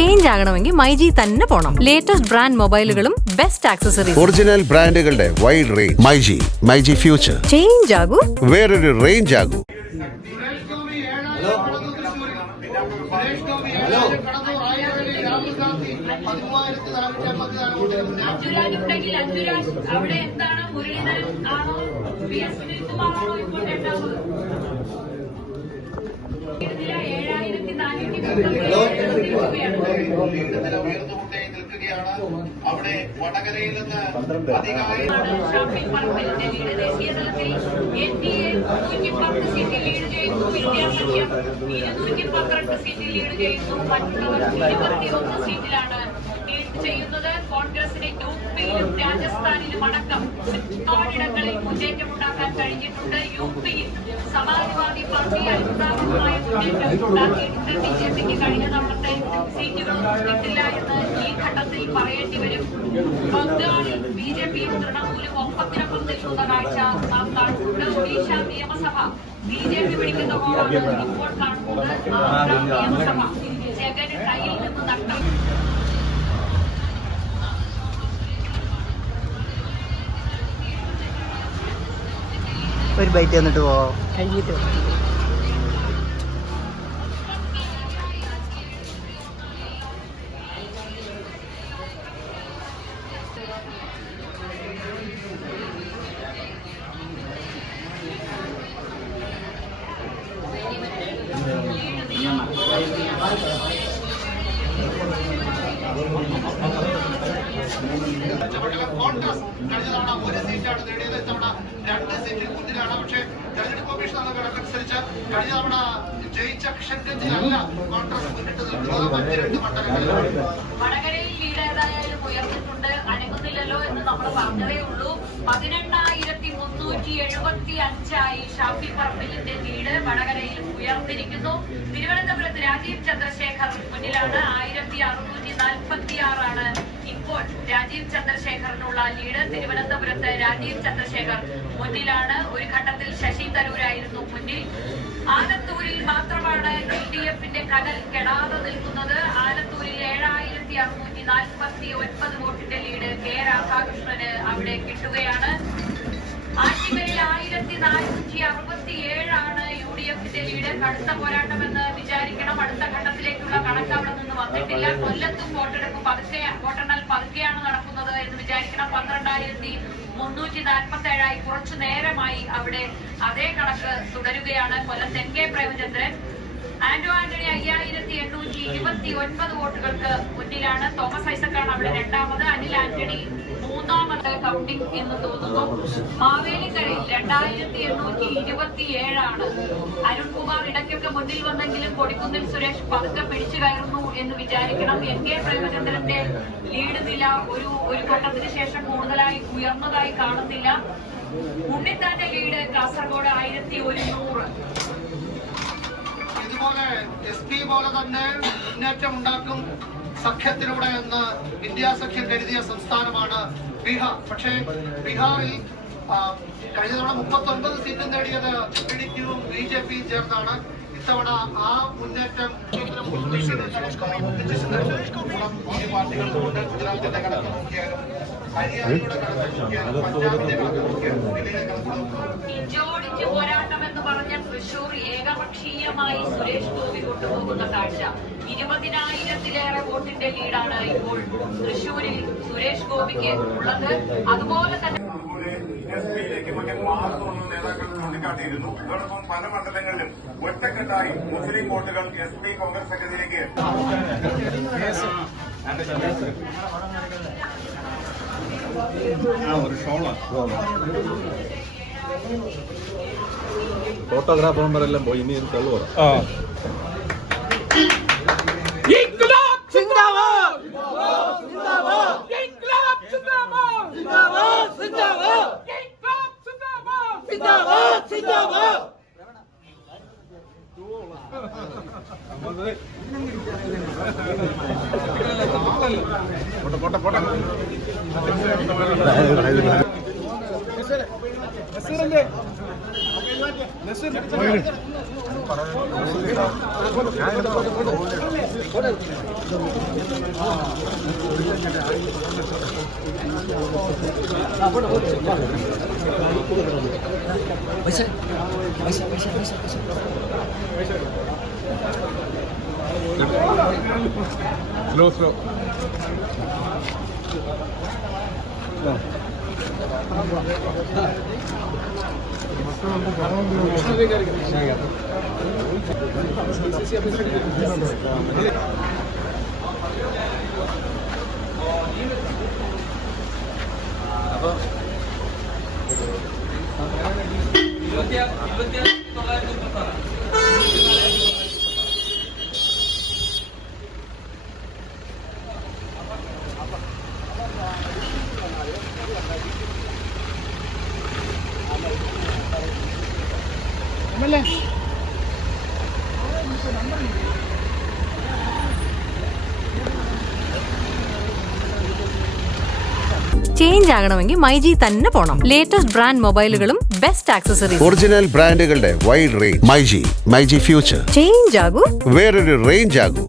Change ആകണമെങ്കിൽ മൈജി തന്നെ പോണം. ലേറ്റസ്റ്റ് ബ്രാൻഡ് മൊബൈലുകളും ബെസ്റ്റ് ആക്സസറീസ്, ഒറിജിനൽ ബ്രാൻഡുകളുടെ wide range. MyG future. Change ആകൂ, വേറൊരു റേഞ്ച് ആകൂ. അവിടെ വടകരയിൽ നിന്ന് ഷാഫി പറമ്പലിന്റെ ലീഡ് ദേശീയ തലത്തിൽ NDA 110 സീറ്റിൽ ലീഡ് ചെയ്യുന്നു. ഇന്ത്യ സഖ്യം 212 സീറ്റിൽ ലീഡ് ചെയ്യുന്നു. മറ്റുള്ളവർ 21 സീറ്റിലാണ് ലീഡ് ചെയ്യുന്നത്. കോൺഗ്രസിന് യുപിയിലും രാജസ്ഥാനിലും അടക്കം ഒരുപാടിടങ്ങളിൽ മുന്നേറ്റമുണ്ടാക്കാൻ കഴിഞ്ഞിട്ടുണ്ട്. യുപിയിൽ സമാജ്വാദി പാർട്ടി അത്ഭുതകരമായ മുന്നേറ്റം ഉണ്ടാക്കിയിട്ടുണ്ട്. ബിജെപിക്ക് കഴിഞ്ഞ തവണത്തെ സീറ്റുകളൊന്നും കിട്ടില്ല എന്ന് ഈ ഘട്ടത്തിൽ പറയേണ്ടി വരും. ബംഗാളിൽ ബിജെപിയും തൃണമൂലും ഒപ്പത്തിനൊപ്പം നിൽക്കുന്ന കാഴ്ച നാം കാണുന്നുണ്ട്. ഒഡീഷ നിയമസഭ ബിജെപി പിടിക്കുന്ന പോലാണ് ഇപ്പോൾ കാണുന്നത്. ആന്ധ്ര നിയമസഭ ജഗൻ കയ്യിൽ നിന്ന് നഷ്ടം. ഒരു ബൈറ്റ് തന്നിട്ട് പോവാം കഴിഞ്ഞിട്ട്. കോൺഗ്രസ് കഴിഞ്ഞ തവണ ഒരു സീറ്റാണ് നേടിയത്. ഇത്തവണ 2 സീറ്റിൽ മുന്നിലാണ്. പക്ഷേ തെരഞ്ഞെടുപ്പ് കമ്മീഷൻ കണക്കനുസരിച്ച് കഴിഞ്ഞ തവണ ജയിച്ച കിഷൻഗഞ്ചിലല്ല കോൺഗ്രസ് മുന്നിട്ട് നിൽക്കുന്നത്, മറ്റ് 2 മണ്ഡലങ്ങളിലാണ്. വടകരയിൽ ലീഡ് ഏതായാലും ഉയർന്നിട്ടുണ്ട്. അനങ്ങുന്നില്ലല്ലോ എന്ന് നമ്മൾ പറഞ്ഞതേ ഉള്ളൂ. 18,375 ഷാഫി പറമ്പലിന്റെ ലീഡ് വടകരയിൽ ഉയർന്നിരിക്കുന്നു. തിരുവനന്തപുരത്ത് രാജീവ് ചന്ദ്രശേഖർ മുന്നിലാണ്. 1646 ഇപ്പോൾ രാജീവ് ചന്ദ്രശേഖറിനുള്ള ലീഡ്. തിരുവനന്തപുരത്ത് രാജീവ് ചന്ദ്രശേഖർ മുന്നിലാണ്. ഒരു ഘട്ടത്തിൽ ശശി തരൂരായിരുന്നു മുന്നിൽ. ആലത്തൂരിൽ മാത്രമാണ് LDFന്റെ കനൽ കെടാതെ നിൽക്കുന്നത്. ആലത്തൂരിൽ 7649 വോട്ടിന്റെ ലീഡ് കെ രാധാകൃഷ്ണന് അവിടെ കിട്ടുകയാണ്. ആറ്റിങ്ങലിൽ 1467 UDFന്റെ ലീഡ്. കടുത്ത പോരാട്ടമെന്ന് വിചാരിക്കണം. അടുത്ത ഘട്ടത്തിലേക്കുള്ള കണക്ക് അവിടെ നിന്ന് വന്നിട്ടില്ല. കൊല്ലത്തും വോട്ടെണ്ണൽ പതുക്കെയാണ് നടക്കുന്നത് എന്ന് വിചാരിക്കണം. 12,347 കുറച്ചു നേരമായി അവിടെ അതേ കണക്ക് തുടരുകയാണ്. കൊല്ലത്ത് NK പ്രേമചന്ദ്രൻ. ആന്റോ ആന്റണി 5829 വോട്ടുകൾക്ക് മുന്നിലാണ്. തോമസ് ഐസക്കാണ് അവിടെ രണ്ടാമത്. അനിൽ ആന്റണി മൂന്നാമത് കൗണ്ടിംഗ് എന്ന് തോന്നുന്നു. മാവേലിക്കരയിൽ 2827. അരുൺകുമാർ ഇടയ്ക്കൊക്കെ മുന്നിൽ വന്നെങ്കിലും കൊടിക്കുന്നിൽ സുരേഷ് പതുക്കെ പിടിച്ചു കയറുന്നു എന്ന് വിചാരിക്കണം. NK പ്രേമചന്ദ്രന്റെ ലീഡ് നില ഒരു ഘട്ടത്തിന് ശേഷം കൂടുതലായി ഉയർന്നതായി കാണുന്നില്ല. ഉണ്ണിത്താന്റെ ലീഡ് കാസർഗോഡ് 1100. ഇതുപോലെ SP പോലെ തന്നെ മുന്നേറ്റം ഉണ്ടാക്കും സഖ്യത്തിലൂടെ എന്ന് ഇന്ത്യ സഖ്യം കരുതിയ സംസ്ഥാനമാണ് ബീഹാർ. പക്ഷേ ബീഹാറിൽ കഴിഞ്ഞ തവണ 39 സീറ്റ് നേടിയത് PDPയും BJPയും ചേർന്നാണ്. ഇത്തവണ ആ മുന്നേറ്റം പാർട്ടികൾക്കുണ്ട്. ഗുജറാത്തിന്റെ കണക്ക് നോക്കിയാലും ഹരിയാനയുടെ കണക്ക് നോക്കിയാലും പഞ്ചാബിന്റെ കണക്ക് നോക്കിയാലും ഇഞ്ചോടിഞ്ച് പോരാട്ടം എന്ന് പറഞ്ഞ തൃശൂർ ഏകപക്ഷീയമായി സുരേഷ് ഗോപി കൊണ്ടുപോകുന്ന കാഴ്ച. 20,000-ലേറെ വോട്ടിന്റെ ലീഡാണ് ഇപ്പോൾ തൃശൂരിൽ സുരേഷ് ഗോപിക്ക് ഉള്ളത്. അതുപോലെ തന്നെ മാറുന്നു നേതാക്കൾ ചൂണ്ടിക്കാട്ടിയിരുന്നു. ഇതോടൊപ്പം പല മണ്ഡലങ്ങളിലും ഒറ്റക്കെട്ടായി മുസ്ലിം വോട്ടുകൾ SP കോൺഗ്രസ് സഖ്യത്തിലേക്ക്. ഫോട്ടോഗ്രാഫർമാരെല്ലാം പോയി. ഇനി തള്ളു പറ. പോട്ടെ സ്ലോ ചേഞ്ച് ആകണമെങ്കിൽ മൈജി തന്നെ പോണം. ലേറ്റസ്റ്റ് ബ്രാൻഡ് മൊബൈലുകളും ബെസ്റ്റ് ആക്സസറീസ്. ഒറിജിനൽ ബ്രാൻഡുകളുടെ wide range. MyG future. Change ആകൂ, വേറൊരു റേഞ്ച് ആകൂ.